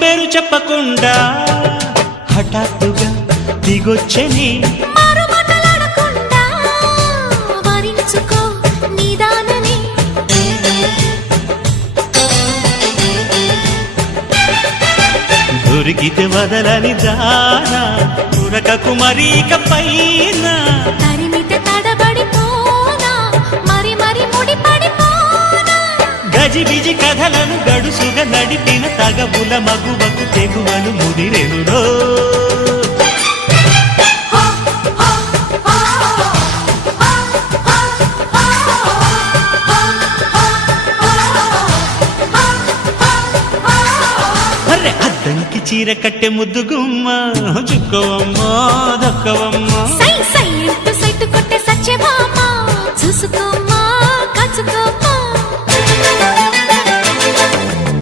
పేరు చెప్పకుండా హఠాత్తుగా దిగొచ్చని దొరికితే వదలని దానా ఉరకకు మరీక పైన తరిమితే తడబడిపోనా మరి మరి ముడిపడిపోనా గజిబిజి కథలను గడుసుగా నడిపిన తగబుల మగువకు తెగువలు ముదిరెనురో అద్దంకి చీర కట్టె ముద్దు గుమ్మ చుక్కవమ్మా దక్కవమ్మా సై సై కొట్టే సత్యభామ చూసుకో